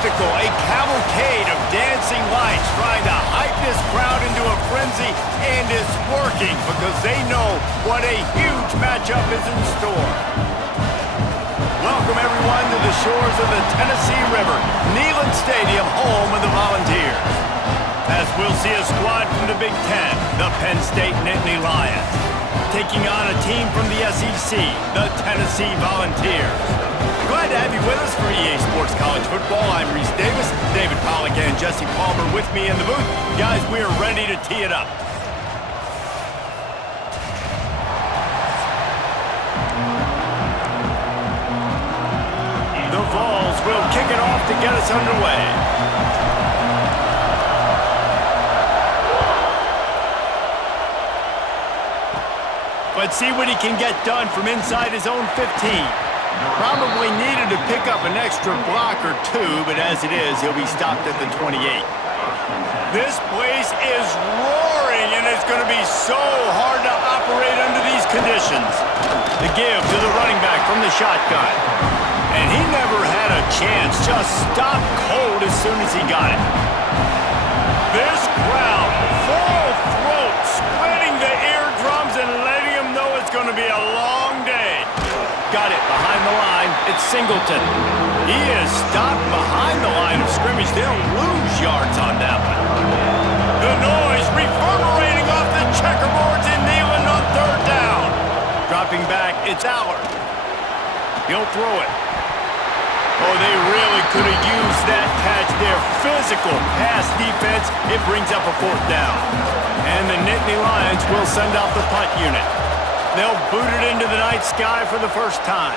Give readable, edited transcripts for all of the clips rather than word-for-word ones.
spectacle, a cavalcade of dancing lights trying to hype this crowd into a frenzy, and it's working because they know what a huge matchup is in store. Welcome everyone to the shores of the Tennessee River, Neyland Stadium, home of the Volunteers. As we'll see a squad from the Big Ten, the Penn State Nittany Lions, taking on a team from the SEC, the Tennessee Volunteers. Glad to have you with us for EA Sports College Football. I'm Reese Davis, David Pollack and Jesse Palmer with me in the booth. Guys, we are ready to tee it up. The Vols will kick it off to get us underway. Let's see what he can get done from inside his own 15. Probably needed to pick up an extra block or two, but as it is, he'll be stopped at the 28. This place is roaring, and it's going to be so hard to operate under these conditions. The give to the running back from the shotgun. And he never had a chance, just stopped cold as soon as he got it. This crowd, full throat, splitting the eardrums and letting him know it's going to be a long day. Got it behind the line. It's Singleton. He is stopped behind the line of scrimmage. They'll lose yards on that one. The noise reverberating off the checkerboards in Neyland on third down. Dropping back, it's Allard. He'll throw it. Oh, they really could have used that catch there. Physical pass defense. It brings up a fourth down. And the Nittany Lions will send out the punt unit. They'll boot it into the night sky for the first time.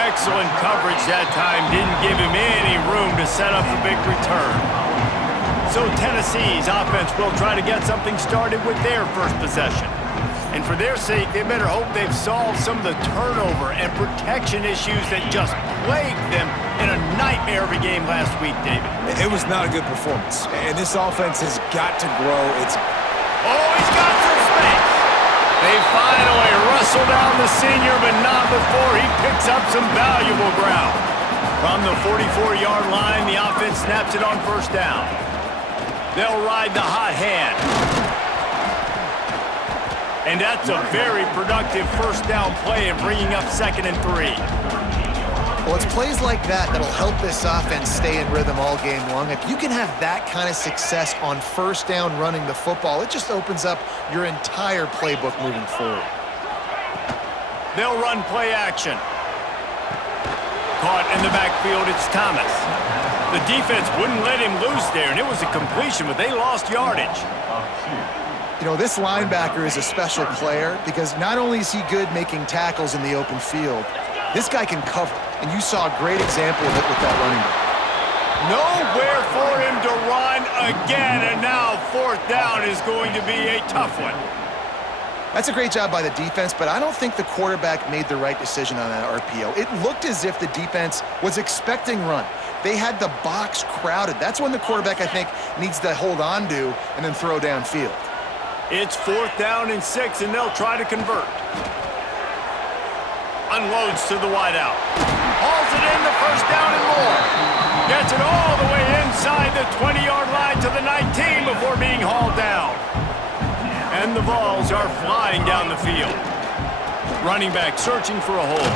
Excellent coverage that time. Didn't give him any room to set up the big return. So Tennessee's offense will try to get something started with their first possession. And for their sake, they better hope they've solved some of the turnover and protection issues that just plagued them in a nightmare of a game last week, David. It was not a good performance. And this offense has got to grow. Oh, he's got some space. They finally wrestle down the senior, but not before he picks up some valuable ground. From the 44-yard line, the offense snaps it on first down. They'll ride the hot hand. And that's a very productive first down play in bringing up 2nd and 3. Well, it's plays like that that'll help this offense stay in rhythm all game long. If you can have that kind of success on first down running the football, it just opens up your entire playbook moving forward. They'll run play action. Caught in the backfield, it's Thomas. The defense wouldn't let him loose there, and it was a completion, but they lost yardage. You know, this linebacker is a special player because not only is he good making tackles in the open field, this guy can cover. And you saw a great example of it with that running back. Nowhere for him to run again, and now fourth down is going to be a tough one. That's a great job by the defense, but I don't think the quarterback made the right decision on that RPO. It looked as if the defense was expecting run. They had the box crowded. That's when the quarterback, I think, needs to hold on to and then throw downfield. It's 4th down and 6, and they'll try to convert. Unloads to the wideout. Hauls it in the first down and more. Gets it all the way inside the 20-yard line to the 19 before being hauled down. And the Vols are flying down the field. Running back searching for a hole.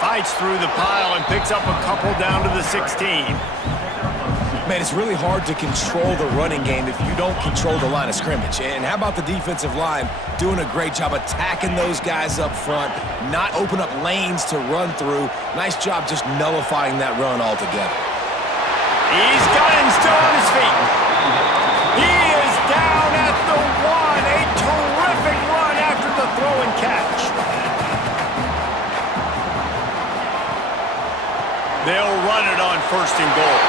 Fights through the pile and picks up a couple down to the 16. Man, it's really hard to control the running game if you don't control the line of scrimmage. And how about the defensive line doing a great job attacking those guys up front, not open up lanes to run through. Nice job just nullifying that run altogether. He's got him still on his feet. He is down at the 1. A terrific run after the throw and catch. They'll run it on 1st and goal.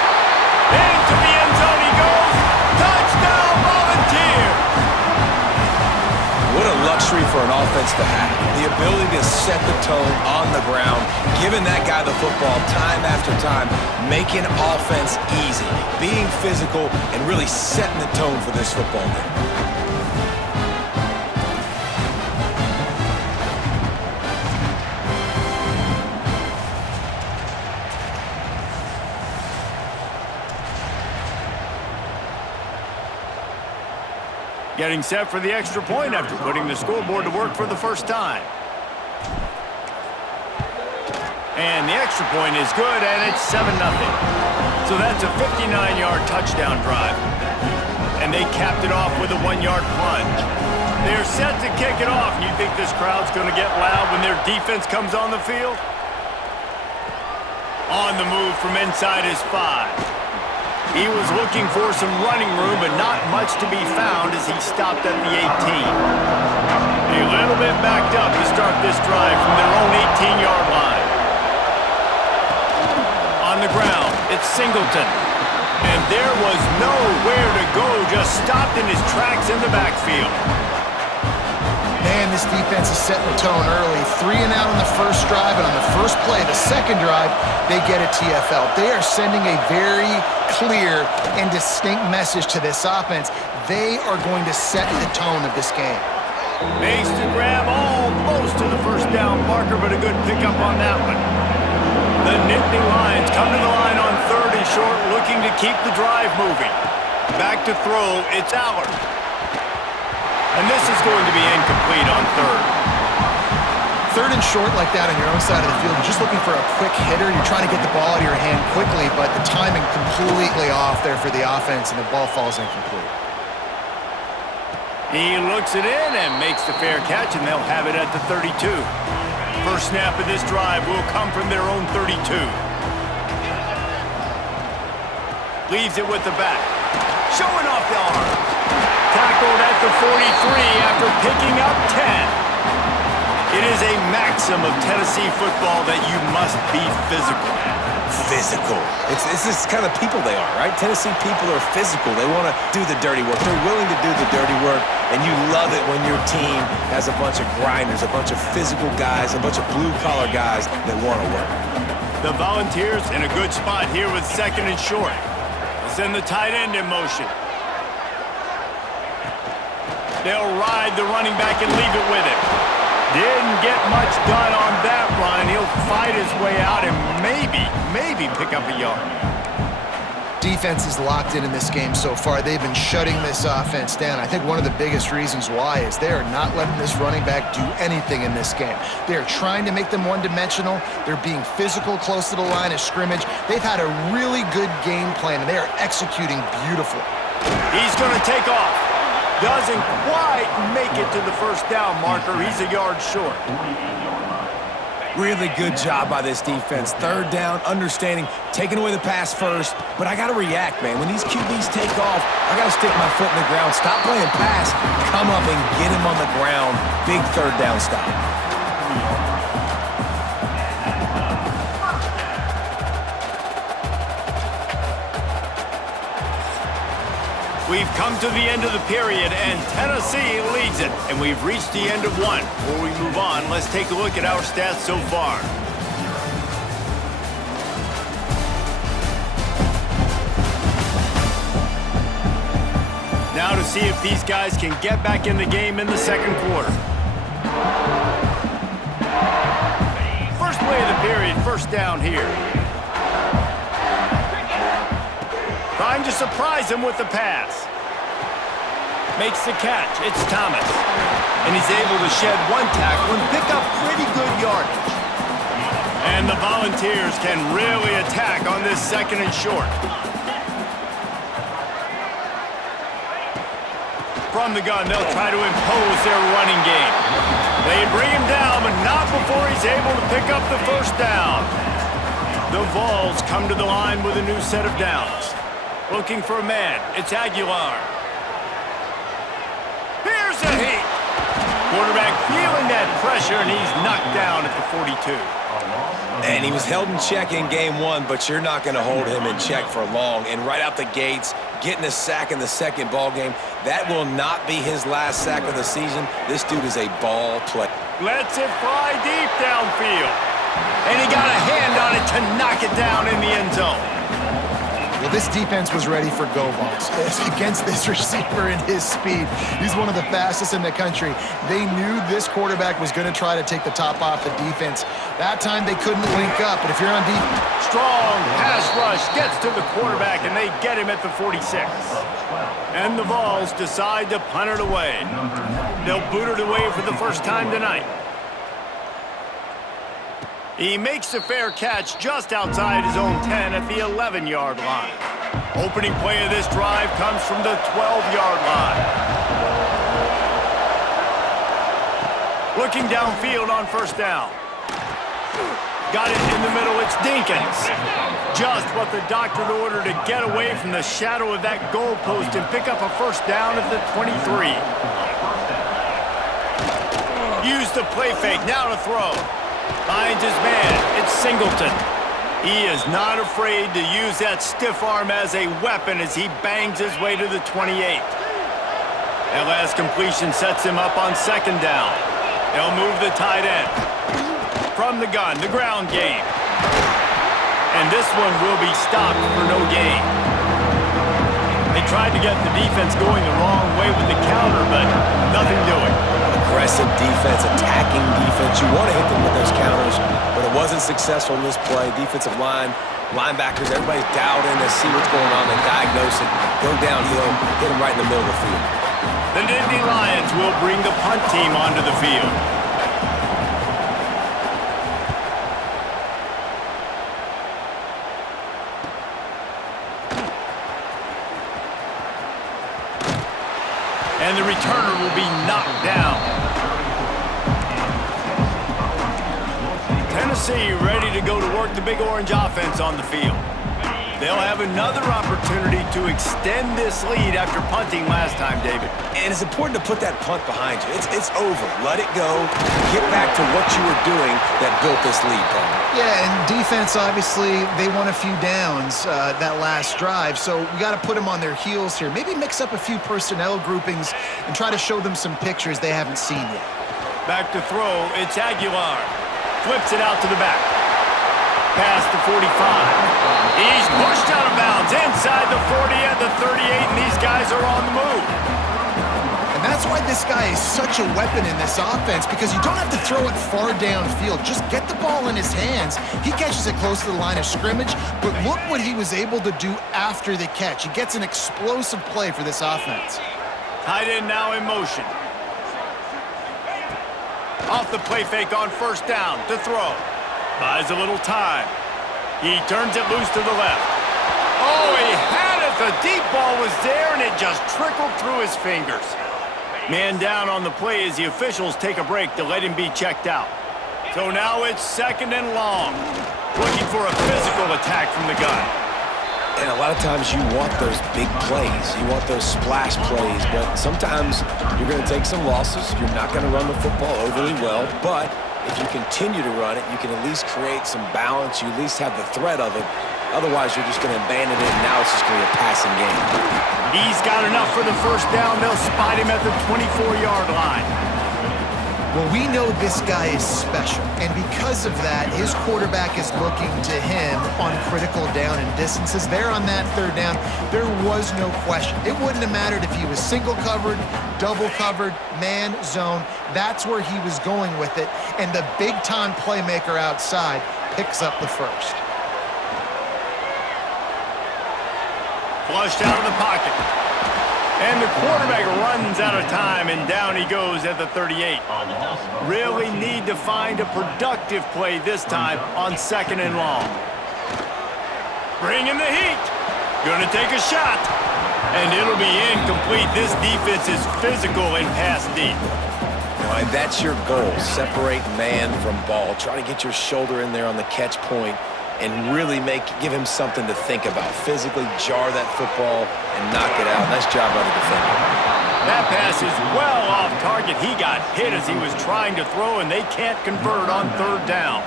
Into the end zone he goes. Touchdown, Volunteers! What a luxury for an offense to have. The ability to set the tone on the ground, giving that guy the football time after time, making offense easy, being physical, and really setting the tone for this football game. Getting set for the extra point after putting the scoreboard to work for the first time. And the extra point is good, and it's 7-0. So that's a 59-yard touchdown drive. And they capped it off with a 1-yard plunge. They're set to kick it off. You think this crowd's going to get loud when their defense comes on the field? On the move from inside his 5. He was looking for some running room, but not much to be found as he stopped at the 18. A little bit backed up to start this drive from their own 18-yard line. On the ground, it's Singleton. And there was nowhere to go, just stopped in his tracks in the backfield. Man, this defense is setting the tone early. 3 and out on the first drive, and on the first play, the second drive, they get a TFL. They are sending a very clear and distinct message to this offense. They are going to set the tone of this game. Makes the grab almost to the first down marker, but a good pickup on that one. The Nittany Lions come to the line on 3rd and short, looking to keep the drive moving. Back to throw, it's Allard. And this is going to be incomplete on 3rd. 3rd and short like that on your own side of the field, you're just looking for a quick hitter. You're trying to get the ball out of your hand quickly, but the timing completely off there for the offense, and the ball falls incomplete. He looks it in and makes the fair catch, and they'll have it at the 32. First snap of this drive will come from their own 32. Leaves it with the back. Showing off the arms. Tackled at the 43 after picking up 10. It is a maxim of Tennessee football that you must be physical. Physical. It's this kind of people they are, right? Tennessee people are physical. They want to do the dirty work. They're willing to do the dirty work, and you love it when your team has a bunch of grinders, a bunch of physical guys, a bunch of blue-collar guys that want to work. The Volunteers in a good spot here with 2nd and short. They'll send the tight end in motion. They'll ride the running back and leave it with him. Didn't get much done on that run. He'll fight his way out and maybe pick up a yard. Defense is locked in this game so far. They've been shutting this offense down. I think one of the biggest reasons why is they are not letting this running back do anything in this game. They are trying to make them one-dimensional. They're being physical close to the line of scrimmage. They've had a really good game plan, and they are executing beautifully. He's going to take off. Doesn't quite make it to the first down marker. He's a yard short. Really good job by this defense. 3rd down, understanding, taking away the pass first. But I got to react, man. When these QBs take off, I got to stick my foot in the ground. Stop playing pass. Come up and get him on the ground. Big 3rd down stop. We've come to the end of the period, and Tennessee leads it. And we've reached the end of one. Before we move on, let's take a look at our stats so far. Now to see if these guys can get back in the game in the second quarter. First play of the period, first down here. Trying to surprise him with the pass. Makes the catch. It's Thomas. And he's able to shed one tackle and pick up pretty good yardage. And the Volunteers can really attack on this 2nd and short. From the gun, they'll try to impose their running game. They bring him down, but not before he's able to pick up the first down. The Vols come to the line with a new set of downs. Looking for a man. It's Aguilar. Here's a hit. Quarterback feeling that pressure, and he's knocked down at the 42. And he was held in check in game 1, but you're not going to hold him in check for long. And right out the gates, getting a sack in the second ball game, that will not be his last sack of the season. This dude is a ball player. Lets it fly deep downfield. And he got a hand on it to knock it down in the end zone. Well, this defense was ready for go balls. Against this receiver and his speed, he's one of the fastest in the country. They knew this quarterback was going to try to take the top off the defense. That time they couldn't link up, but if you're on defense... Strong pass rush gets to the quarterback, and they get him at the 46. And the Vols decide to punt it away. They'll boot it away for the first time tonight. He makes a fair catch just outside his own 10 at the 11-yard line. Opening play of this drive comes from the 12-yard line. Looking downfield on first down. Got it in the middle, it's Dinkins. Just what the doctor ordered to get away from the shadow of that goalpost and pick up a first down at the 23. Use the play fake, now to throw. Finds his man, it's Singleton. He is not afraid to use that stiff arm as a weapon as he bangs his way to the 28. That last completion sets him up on second down. They'll move the tight end. From the gun, the ground game. And this one will be stopped for no gain. They tried to get the defense going the wrong way with the counter, but nothing doing. Aggressive defense, attacking defense. You want to hit them with those counters, but it wasn't successful in this play. Defensive line, linebackers, everybody's dialed in to see what's going on. They diagnose it, go downhill, hit them right in the middle of the field. The Nittany Lions will bring the punt team onto the field. And the returner will be knocked down. Tennessee ready to go to work the Big Orange offense on the field. They'll have another opportunity to extend this lead after punting last time, David. And it's important to put that punt behind you. It's over. Let it go. Get back to what you were doing that built this lead, Paul. Yeah, and defense, obviously, they won a few downs that last drive, so we got to put them on their heels here. Maybe mix up a few personnel groupings and try to show them some pictures they haven't seen yet. Back to throw, it's Aguilar. Flips it out to the back. Past the 45. He's pushed out of bounds inside the 40 and the 38, and these guys are on the move. And that's why this guy is such a weapon in this offense, because you don't have to throw it far downfield. Just get the ball in his hands. He catches it close to the line of scrimmage, but look what he was able to do after the catch. He gets an explosive play for this offense. Tight end now in motion. Off the play fake on first down to throw. Buys a little time. He turns it loose to the left. Oh, he had it. The deep ball was there, and it just trickled through his fingers. Man down on the play as the officials take a break to let him be checked out. So now it's second and long. Looking for a physical attack from the gun. And a lot of times you want those big plays. You want those splash plays, but sometimes you're going to take some losses. You're not going to run the football overly well, but if you continue to run it, you can at least create some balance. You at least have the threat of it. Otherwise, you're just going to abandon it, and now it's just going to be a passing game. He's got enough for the first down. They'll spot him at the 24-yard line. Well, we know this guy is special, and because of that, his quarterback is looking to him on critical down and distances. There on that third down, there was no question. It wouldn't have mattered if he was single covered, double covered, man, zone. That's where he was going with it, and the big-time playmaker outside picks up the first. Flushed out of the pocket. And the quarterback runs out of time, and down he goes at the 38. Really need to find a productive play this time on second and long. Bringing the heat. Gonna take a shot. And it'll be incomplete. This defense is physical and pass deep. And that's your goal. Separate man from ball. Try to get your shoulder in there on the catch point and really give him something to think about. Physically jar that football and knock it out. Nice job by the defender. That pass is well off target. He got hit as he was trying to throw, and they can't convert on third down.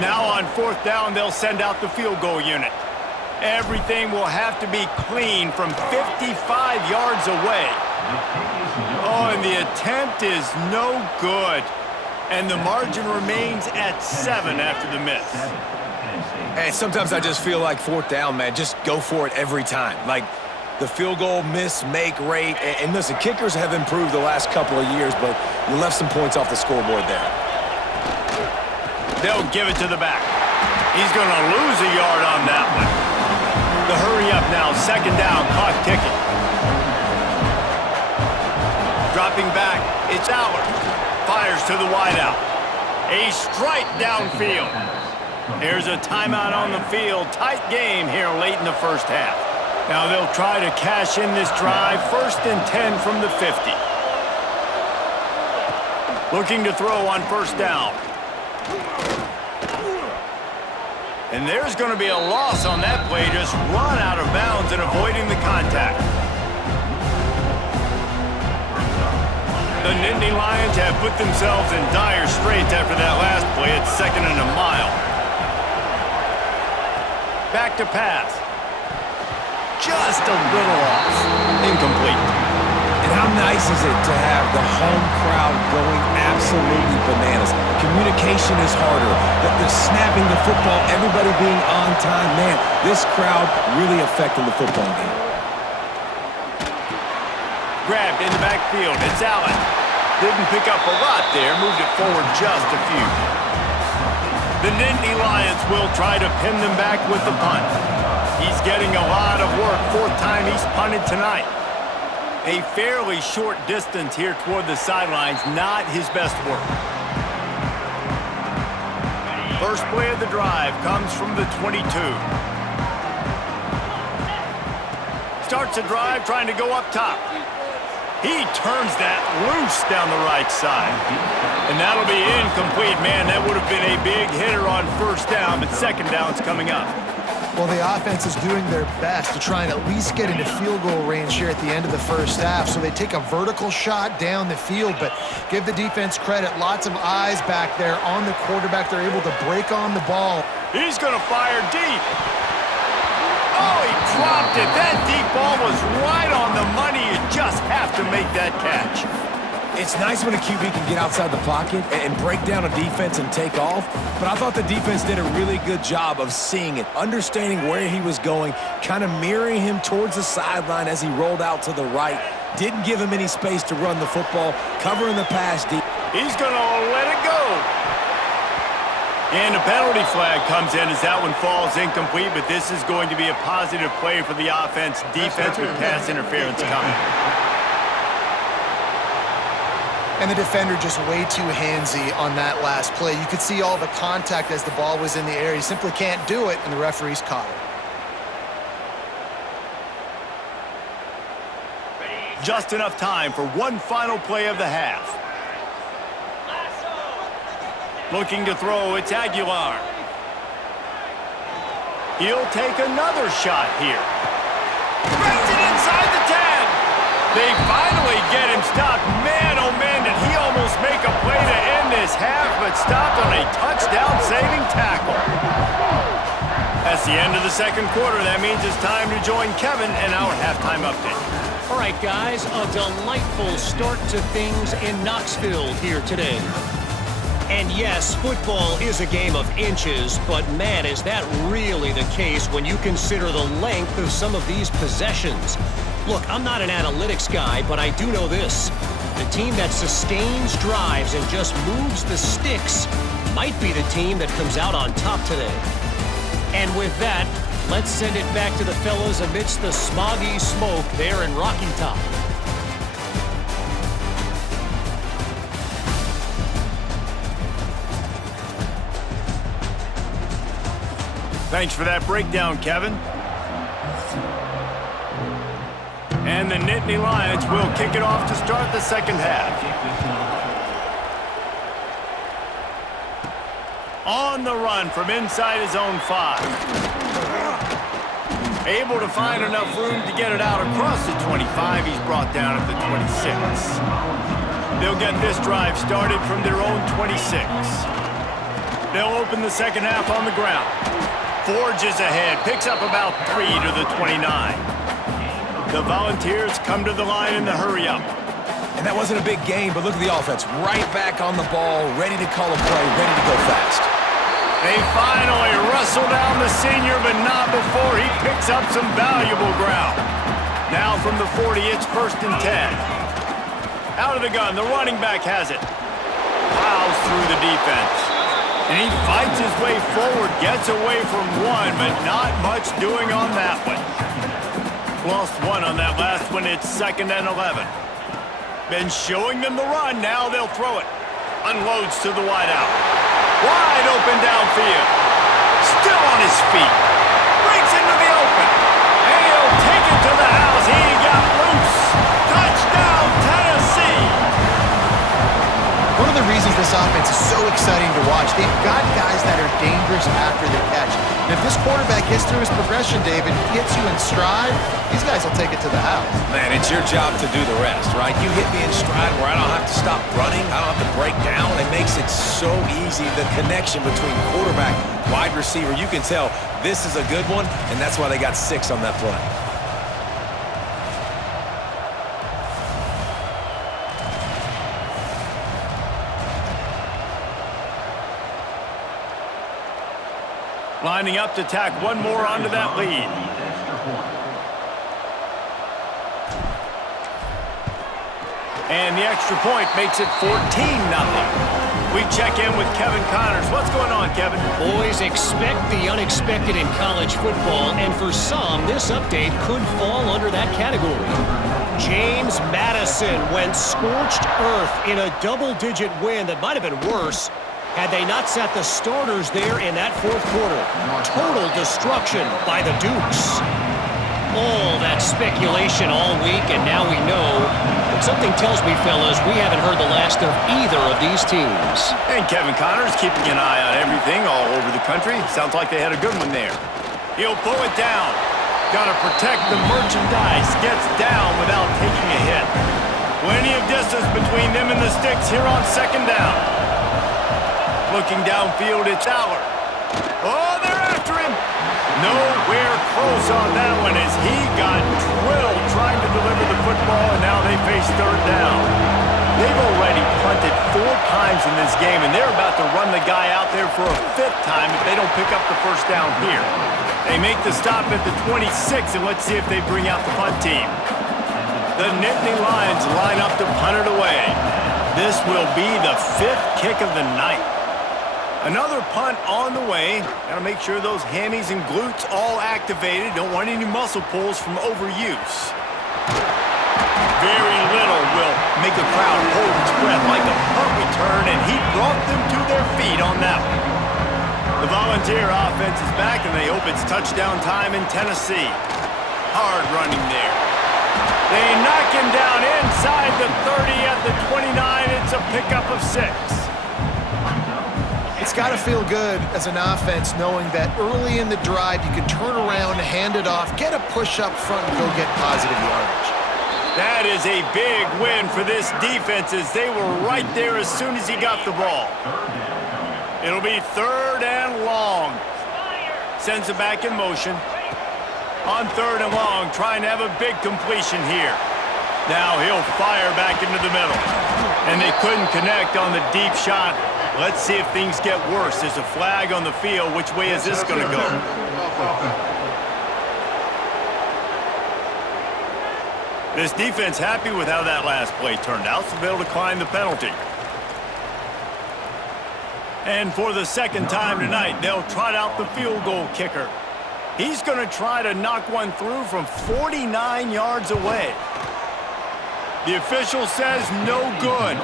Now on fourth down, they'll send out the field goal unit. Everything will have to be clean from 55 yards away. Oh, and the attempt is no good. And the margin remains at 7 after the miss. And sometimes I just feel like fourth down, man, just go for it every time. Like the field goal miss-make rate. And listen, kickers have improved the last couple of years, but you left some points off the scoreboard there. They'll give it to the back. He's going to lose a yard on that one. The hurry up now, second down, clock ticking. Dropping back, it's Allard. Fires to the wideout. A strike downfield. There's a timeout on the field. Tight game here late in the first half. Now they'll try to cash in this drive. 1st and 10 from the 50. Looking to throw on first down. And there's going to be a loss on that play. Just run out of bounds and avoiding the contact. The Nittany Lions have put themselves in dire straits after that last play at 2nd and a mile. Back to pass. Just a little off. Incomplete. And how nice is it to have the home crowd going absolutely bananas? Communication is harder. The snapping the football, everybody being on time. Man, this crowd really affecting the football game. Grabbed in the backfield. It's Allen. Didn't pick up a lot there. Moved it forward just a few. The Nittany Lions will try to pin them back with the punt. He's getting a lot of work. 4th time he's punted tonight. A fairly short distance here toward the sidelines. Not his best work. First play of the drive comes from the 22. Starts a drive trying to go up top. He turns that loose down the right side. And that'll be incomplete. Man, that would have been a big hitter on first down, but second down's coming up. Well, the offense is doing their best to try and at least get into field goal range here at the end of the first half. So they take a vertical shot down the field, but give the defense credit. Lots of eyes back there on the quarterback. They're able to break on the ball. He's going to fire deep. Oh, he dropped it. That deep ball was right on the money. You just have to make that catch. It's nice when a QB can get outside the pocket and break down a defense and take off, but I thought the defense did a really good job of seeing it, understanding where he was going, kind of mirroring him towards the sideline as he rolled out to the right. Didn't give him any space to run the football, covering the pass deep. He's going to let it go. And a penalty flag comes in as that one falls incomplete, but this is going to be a positive play for the offense. Defense with pass interference coming. And the defender just way too handsy on that last play. You could see all the contact as the ball was in the air. He simply can't do it, and the referees caught it. Just enough time for one final play of the half. Looking to throw, it's Aguilar. He'll take another shot here. Breaks it inside the 10. They finally get him stopped. Man, oh man, did he almost make a play to end this half, but stopped on a touchdown-saving tackle. That's the end of the second quarter. That means it's time to join Kevin in our halftime update. All right, guys, a delightful start to things in Knoxville here today. And yes, football is a game of inches, but man, is that really the case when you consider the length of some of these possessions. Look, I'm not an analytics guy, but I do know this. The team that sustains drives and just moves the sticks might be the team that comes out on top today. And with that, let's send it back to the fellas amidst the smoggy smoke there in Rocky Top. Thanks for that breakdown, Kevin. And the Nittany Lions will kick it off to start the second half. On the run from inside his own 5. Able to find enough room to get it out across the 25. He's brought down at the 26. They'll get this drive started from their own 26. They'll open the second half on the ground. Forges ahead, picks up about 3 to the 29. The Volunteers come to the line in the hurry-up. And that wasn't a big game, but look at the offense. Right back on the ball, ready to call a play, ready to go fast. They finally wrestle down the senior, but not before he picks up some valuable ground. Now from the 40, it's 1st and 10. Out of the gun, the running back has it. Plows through the defense. And he fights his way forward, gets away from one, but not much doing on that one. Lost one on that last one. It's 2nd and 11. Been showing them the run. Now they'll throw it. Unloads to the wideout. Wide open downfield. Still on his feet. Breaks into the open. And he'll take it to the house. He got loose. Touchdown, Tennessee. One of the reasons this offense is so exciting to watch, they've got guys that are dangerous after the catch. And if this quarterback gets through his progression, David, gets you in stride, these guys will take it to the house. Man, it's your job to do the rest, right? You hit me in stride where I don't have to stop running. I don't have to break down. It makes it so easy, the connection between quarterback, wide receiver. You can tell this is a good one, and that's why they got 6 on that play. Lining up to tack one more onto that lead. And the extra point makes it 14-0. We check in with Kevin Connors. What's going on, Kevin? Boys, expect the unexpected in college football, and for some, this update could fall under that category. James Madison went scorched earth in a double-digit win that might have been worse had they not sat the starters there in that 4th quarter. Total destruction by the Dukes. All that speculation all week, and now we know. But something tells me, fellas, we haven't heard the last of either of these teams. And Kevin Connors keeping an eye on everything all over the country. Sounds like they had a good one there. He'll pull it down. Got to protect the merchandise. Gets down without taking a hit. Plenty of distance between them and the sticks here on 2nd down. Looking downfield, it's Aller. Oh, they're after him. Nowhere close on that one as he got drilled trying to deliver the football, and now they face 3rd down. They've already punted 4 times in this game, and they're about to run the guy out there for a 5th time if they don't pick up the 1st down here. They make the stop at the 26, and let's see if they bring out the punt team. The Nittany Lions line up to punt it away. This will be the 5th kick of the night. Another punt on the way. Got to make sure those hammies and glutes all activated. Don't want any muscle pulls from overuse. Very little will make a crowd hold its breath like a punt return, and he brought them to their feet on that one. The Volunteer offense is back, and they hope it's touchdown time in Tennessee. Hard running there. They knock him down inside the 30 at the 29. It's a pickup of 6. It's got to feel good as an offense knowing that early in the drive you can turn around, hand it off, get a push up front, and go get positive yardage. That is a big win for this defense as they were right there as soon as he got the ball. It'll be 3rd and long. Sends it back in motion. On 3rd and long, trying to have a big completion here. Now he'll fire back into the middle. And they couldn't connect on the deep shot. Let's see if things get worse. There's a flag on the field. Which way is this going to go? This defense happy with how that last play turned out, so they'll decline the penalty. And for the 2nd time tonight, they'll trot out the field goal kicker. He's going to try to knock one through from 49 yards away. The official says no good.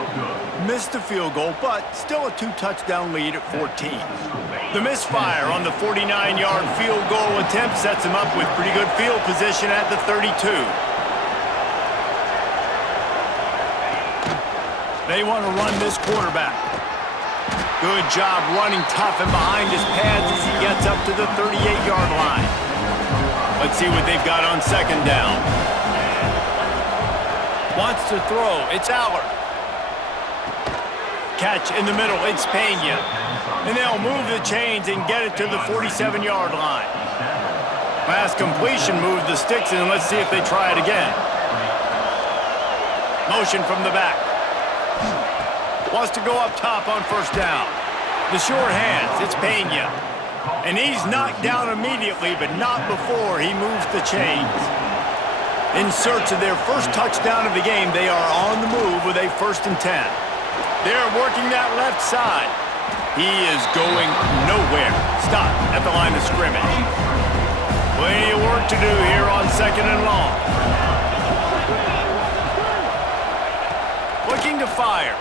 Missed the field goal, but still a 2-touchdown lead at 14. The misfire on the 49-yard field goal attempt sets him up with pretty good field position at the 32. They want to run this quarterback. Good job running tough and behind his pads as he gets up to the 38-yard line. Let's see what they've got on 2nd down. Wants to throw. It's Aller. Catch in the middle. It's Pena. And they'll move the chains and get it to the 47-yard line. Last completion moved the sticks, and let's see if they try it again. Motion from the back. Wants to go up top on 1st down. The short hands, it's Pena. And he's knocked down immediately, but not before he moves the chains. In search of their first touchdown of the game, they are on the move with a 1st and 10. They're working that left side. He is going nowhere. Stop at the line of scrimmage. Plenty of work to do here on 2nd and long. Looking to fire.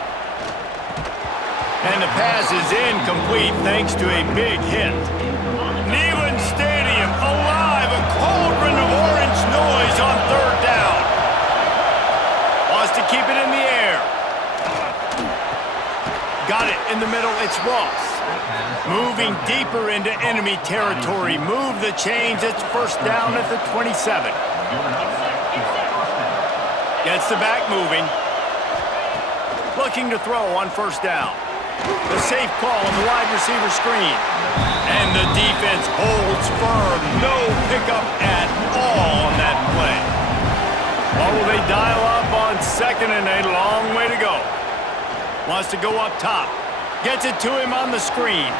And the pass is incomplete thanks to a big hit. Neyland Stadium alive, a cauldron of orange noise on 3rd down. Wants to keep it in the air. Got it in the middle, it's Ross. Moving deeper into enemy territory. Move the chains, it's 1st down at the 27. Gets the back moving. Looking to throw on 1st down. The safe call on the wide receiver screen. And the defense holds firm. No pickup at all on that play. Or will they dial up on 2nd and a long way to go? Wants to go up top. Gets it to him on the screen.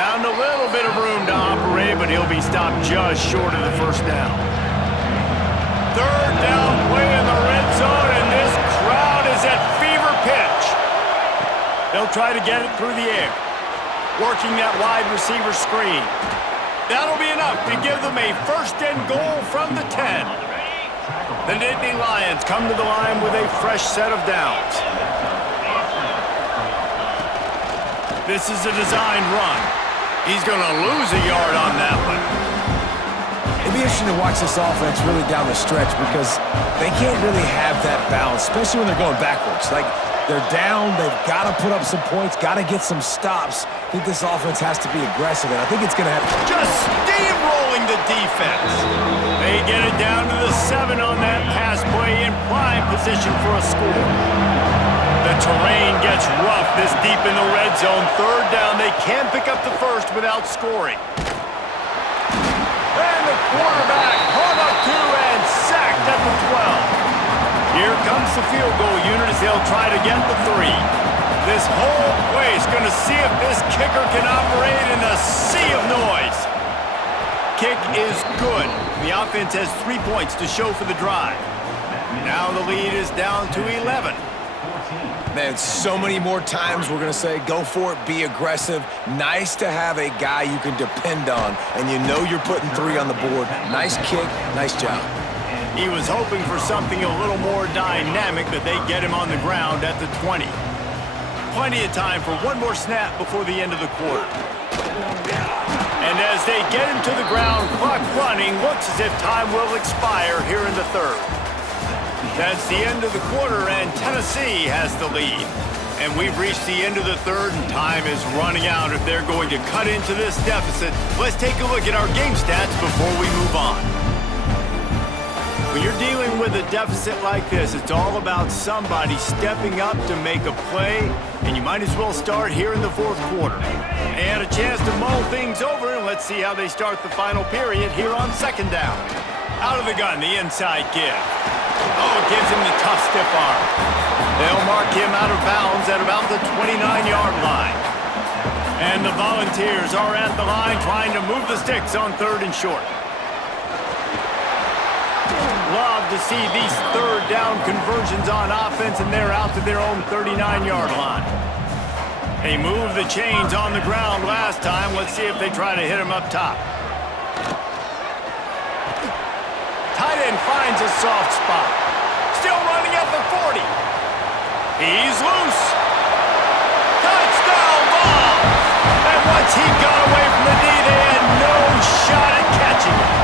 Found a little bit of room to operate, but he'll be stopped just short of the 1st down. 3rd down play in the red zone, and this crowd is at fever pitch. They'll try to get it through the air. Working that wide receiver screen. That'll be enough to give them a 1st and goal from the 10. The Nittany Lions come to the line with a fresh set of downs. This is a designed run. He's going to lose a yard on that one. It'd be interesting to watch this offense really down the stretch because they can't really have that balance, especially when they're going backwards. Like, they're down, they've got to put up some points, got to get some stops. I think this offense has to be aggressive, and I think it's going to have... Just steamrolling the defense. They get it down to the 7 on that pass play in prime position for a score. The terrain gets rough this deep in the red zone. 3rd down, they can pick up the 1st without scoring. And the quarterback caught up to and sacked at the 12. Here comes the field goal unit as they'll try to get the 3. This whole place going to see if this kicker can operate in a sea of noise. Kick is good. The offense has 3 points to show for the drive. Now the lead is down to 11. Man, so many more times we're going to say, go for it, be aggressive. Nice to have a guy you can depend on, and you know you're putting 3 on the board. Nice kick, nice job. He was hoping for something a little more dynamic, but they get him on the ground at the 20. Plenty of time for one more snap before the end of the quarter. And as they get him to the ground, clock running, looks as if time will expire here in the 3rd. That's the end of the quarter, and Tennessee has the lead. And we've reached the end of the 3rd, and time is running out if they're going to cut into this deficit. Let's take a look at our game stats before we move on. When you're dealing with a deficit like this, it's all about somebody stepping up to make a play, and you might as well start here in the 4th quarter. They had a chance to mull things over, and let's see how they start the final period here on 2nd down. Out of the gun, the inside give. Oh, it gives him the tough stiff arm. They'll mark him out of bounds at about the 29-yard line. And the Volunteers are at the line trying to move the sticks on 3rd and short. Love to see these 3rd down conversions on offense, and they're out to their own 39-yard line. They moved the chains on the ground last time. Let's see if they try to hit him up top. Tight end finds a soft spot. Still running at the 40. He's loose. Touchdown ball! And once he got away from the knee, they had no shot at catching him.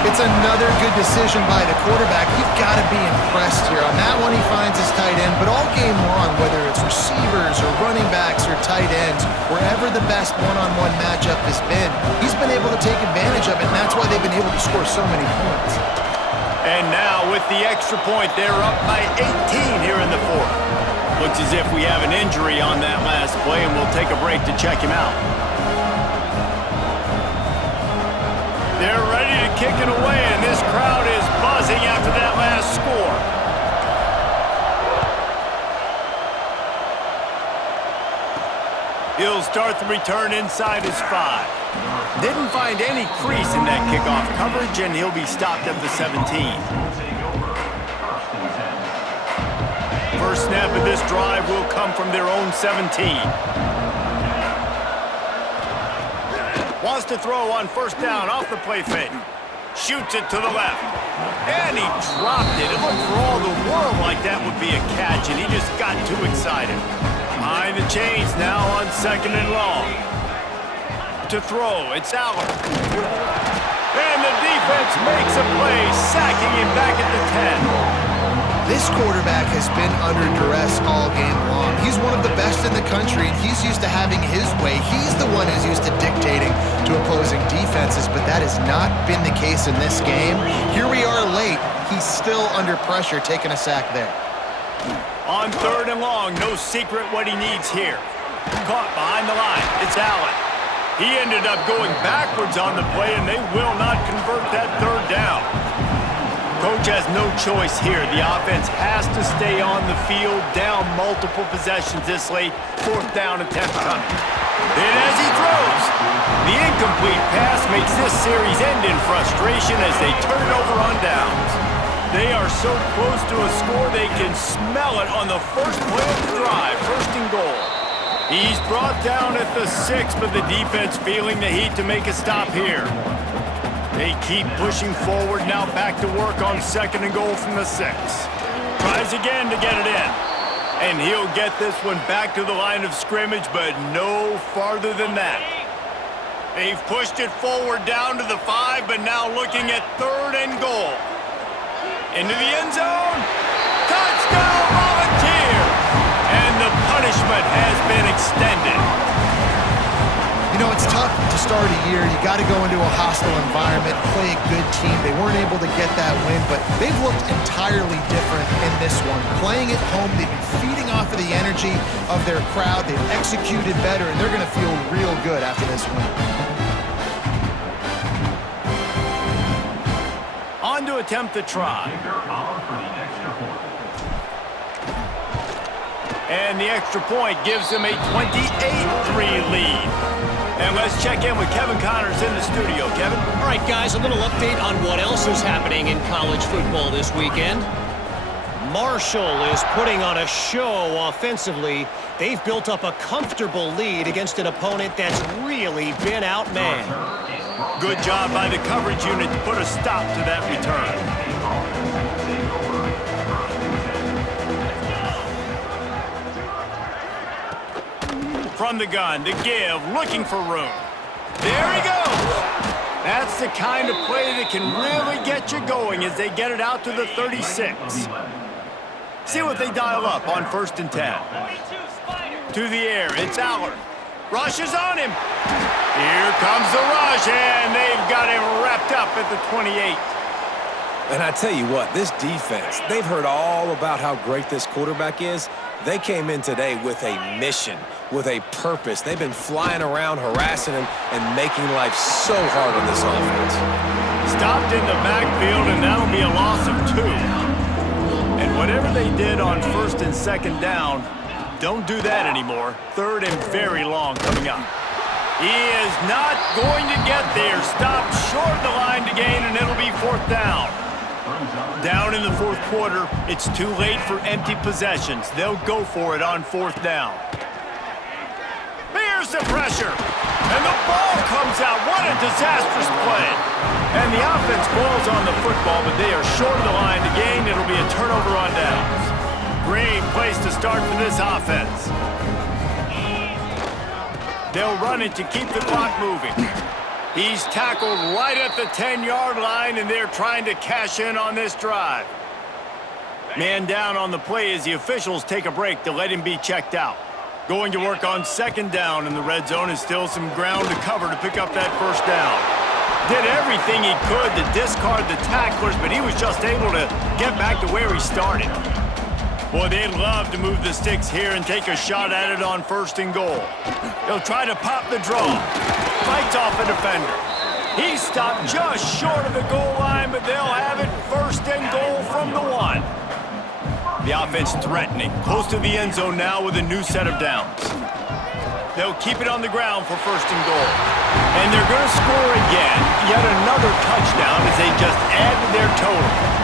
It's another good decision by the quarterback. You've got to be impressed here. On that one, he finds his tight end, but all game long, whether it's receivers or running backs or tight ends, wherever the best one-on-one matchup has been, he's been able to take advantage of it, and that's why they've been able to score so many points. And now, with the extra point, they're up by 18 here in the 4th. Looks as if we have an injury on that last play, and we'll take a break to check him out. They're ready to kick it away, and this crowd is buzzing after that last score. He'll start the return inside his 5. Didn't find any crease in that kickoff coverage, and he'll be stopped at the 17. First snap of this drive will come from their own 17. Wants to throw on first down off the play fake. Shoots it to the left. And he dropped it. It looked for all the world like that would be a catch, and he just got too excited. Behind the chains now on 2nd and long. To throw, it's Aller. And the defense makes a play, sacking him back at the 10. This quarterback has been under duress all game long. He's one of the best in the country, and he's used to having his way. He's the one who's used to dictating to opposing defenses, but that has not been the case in this game. Here we are late. He's still under pressure, taking a sack there. On 3rd and long, no secret what he needs here. Caught behind the line, it's Allen. He ended up going backwards on the play, and they will not convert that 3rd down. Coach has no choice here. The offense has to stay on the field, down multiple possessions this late. 4th down attempt coming. And as he throws, the incomplete pass makes this series end in frustration as they turn it over on downs. They are so close to a score they can smell it on the first play of the drive. 1st and goal. He's brought down at the 6, but the defense feeling the heat to make a stop here. They keep pushing forward, now back to work on 2nd and goal from the 6. Tries again to get it in. And he'll get this one back to the line of scrimmage, but no farther than that. They've pushed it forward down to the 5, but now looking at 3rd and goal. Into the end zone. Touchdown, Volunteers! And the punishment has been extended. You know, it's tough to start a year. You got to go into a hostile environment, play a good team. They weren't able to get that win, but they've looked entirely different in this one. Playing at home, they've been feeding off of the energy of their crowd. They've executed better, and they're going to feel real good after this win. On to attempt the try. And the extra point gives them a 28-3 lead. And let's check in with Kevin Connors in the studio. Kevin? All right, guys, a little update on what else is happening in college football this weekend. Marshall is putting on a show offensively. They've built up a comfortable lead against an opponent that's really been outmanned. Good job by the coverage unit to put a stop to that return. From the gun, the give, looking for room. There he goes. That's the kind of play that can really get you going as they get it out to the 36. See what they dial up on 1st and 10. To the air, it's Aller. Rush is on him. Here comes the rush, and they've got him wrapped up at the 28. And I tell you what, this defense, they've heard all about how great this quarterback is. They came in today with a mission, with a purpose. They've been flying around, harassing him, and making life so hard on this offense. Stopped in the backfield, and that'll be a loss of 2. And whatever they did on 1st and 2nd down, don't do that anymore. 3rd and very long coming up. He is not going to get there. Stopped short of the line to gain, and it'll be 4th down. Down in the 4th quarter, it's too late for empty possessions. They'll go for it on 4th down. Here's the pressure, and the ball comes out. What a disastrous play. And the offense falls on the football, but they are short of the line to gain. It'll be a turnover on downs. Great place to start for this offense. They'll run it to keep the clock moving. He's tackled right at the 10-yard line, and they're trying to cash in on this drive. Man down on the play as the officials take a break to let him be checked out. Going to work on 2nd down in the red zone, and still some ground to cover to pick up that 1st down. Did everything he could to discard the tacklers, but he was just able to get back to where he started. Boy, they'd love to move the sticks here and take a shot at it on 1st and goal. They'll try to pop the draw. Fights off a defender. He stopped just short of the goal line, but they'll have it 1st and goal from the 1. The offense threatening, close to the end zone now with a new set of downs. They'll keep it on the ground for first and goal. And they're going to score again. Yet another touchdown as they just add to their total.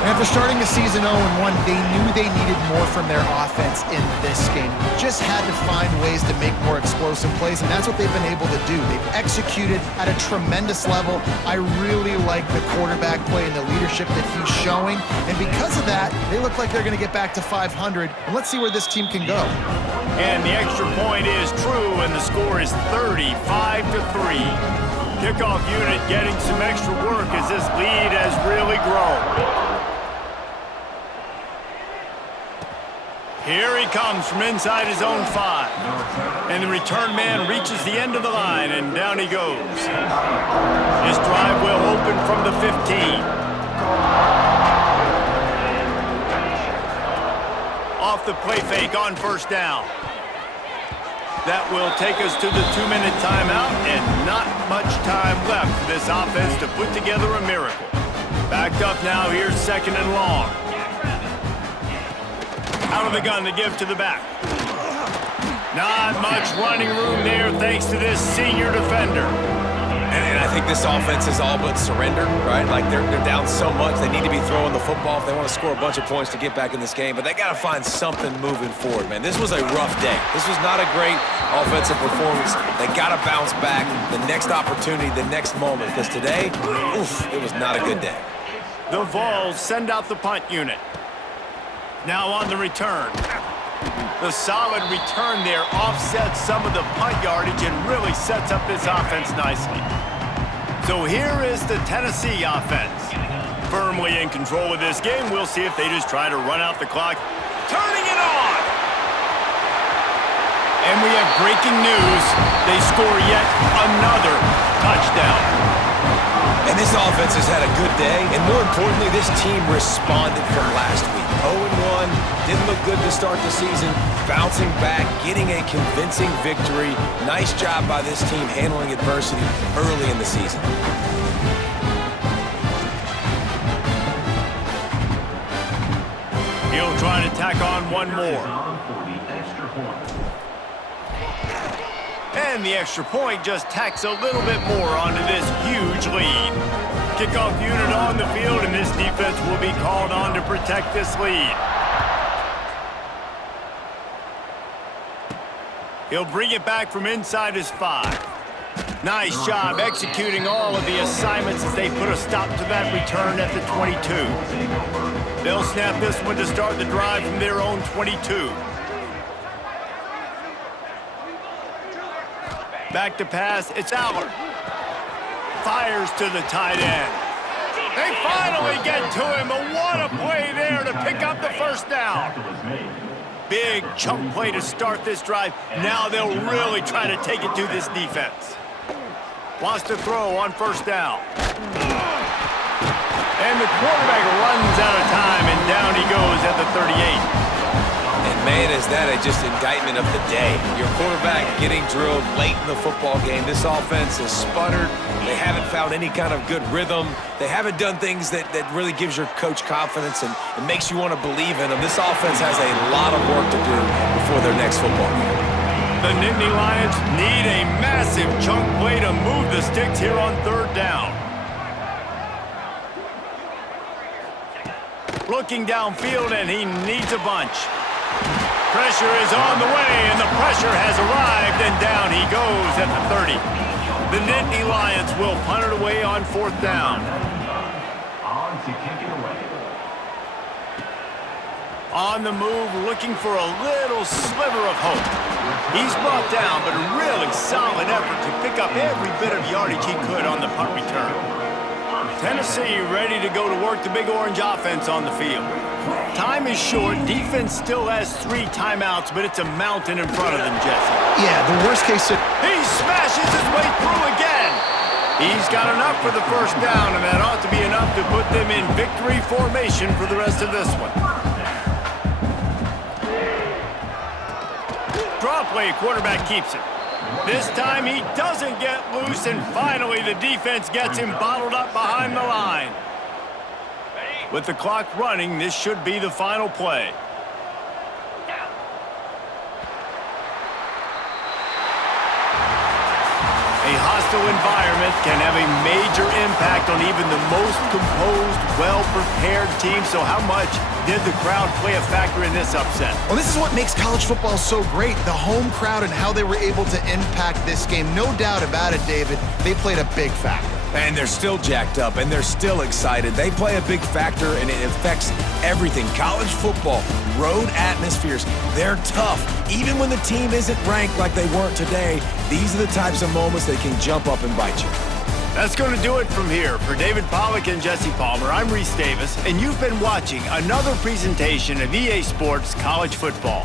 After starting the season 0-1, they knew they needed more from their offense in this game. Just had to find ways to make more explosive plays, and that's what they've been able to do. They've executed at a tremendous level. I really like the quarterback play and the leadership that he's showing, and because of that, they look like they're going to get back to 500, and let's see where this team can go. And the extra point is true, and the score is 35-3. Kickoff unit getting some extra work as this lead has really grown. Here he comes from inside his own 5. And the return man reaches the end of the line, and down he goes. This drive will open from the 15. Off the play fake on first down. That will take us to the 2-minute timeout, and not much time left for this offense to put together a miracle. Backed up now, here's second and long. Out of the gun to give to the back. Not much running room there thanks to this senior defender. And I think this offense is all but surrendered, right? Like they're down so much, they need to be throwing the football if they want to score a bunch of points to get back in this game. But they got to find something moving forward, man. This was a rough day. This was not a great offensive performance. They got to bounce back the next opportunity, the next moment. Because today, oof, it was not a good day. The Vols send out the punt unit. Now on the return. The solid return there offsets some of the punt yardage and really sets up this offense nicely. So here is the Tennessee offense. Firmly in control of this game. We'll see if they just try to run out the clock. Turning it on! And we have breaking news. They score yet another touchdown. And this offense has had a good day, and more importantly, this team responded from last week. 0-1, didn't look good to start the season, bouncing back, getting a convincing victory. Nice job by this team handling adversity early in the season. He'll try to tack on one more. And the extra point just tacks a little bit more onto this huge lead. Kickoff unit on the field, and this defense will be called on to protect this lead. He'll bring it back from inside his 5. Nice job executing all of the assignments as they put a stop to that return at the 22. They'll snap this one to start the drive from their own 22. Back to pass, it's Allard. Fires to the tight end. They finally get to him, but what a play there to pick up the first down. Big chunk play to start this drive. Now they'll really try to take it to this defense. Wants to throw on first down. And the quarterback runs out of time, and down he goes at the 38. And man, is that just indictment of the day. Your quarterback getting drilled late in the football game. This offense has sputtered. They haven't found any kind of good rhythm. They haven't done things that really gives your coach confidence and makes you want to believe in them. This offense has a lot of work to do before their next football game. The Nittany Lions need a massive chunk play to move the sticks here on third down. Looking downfield, and he needs a bunch. Pressure is on the way, and the pressure has arrived, and down he goes at the 30. The Nittany Lions will punt it away on fourth down. On the move, looking for a little sliver of hope. He's brought down, but a really solid effort to pick up every bit of yardage he could on the punt return. Tennessee ready to go to work the Big Orange offense on the field. Time is short. Defense still has 3 timeouts, but it's a mountain in front of them, Jesse. Yeah, the worst case... He smashes his way through again. He's got enough for the first down, and that ought to be enough to put them in victory formation for the rest of this one. Draw play, quarterback keeps it. This time he doesn't get loose, and finally the defense gets him bottled up behind the line. With the clock running, this should be the final play. hostile environment can have a major impact on even the most composed, well-prepared team. So how much did the crowd play a factor in this upset? Well, this is what makes college football so great, the home crowd and how they were able to impact this game. No doubt about it, David, they played a big factor. And they're still jacked up, and they're still excited. They play a big factor, and it affects everything. College football, road atmospheres, they're tough. Even when the team isn't ranked like they weren't today, these are the types of moments that can jump up and bite you. That's going to do it from here. For David Pollack and Jesse Palmer, I'm Reese Davis, and you've been watching another presentation of EA Sports College Football.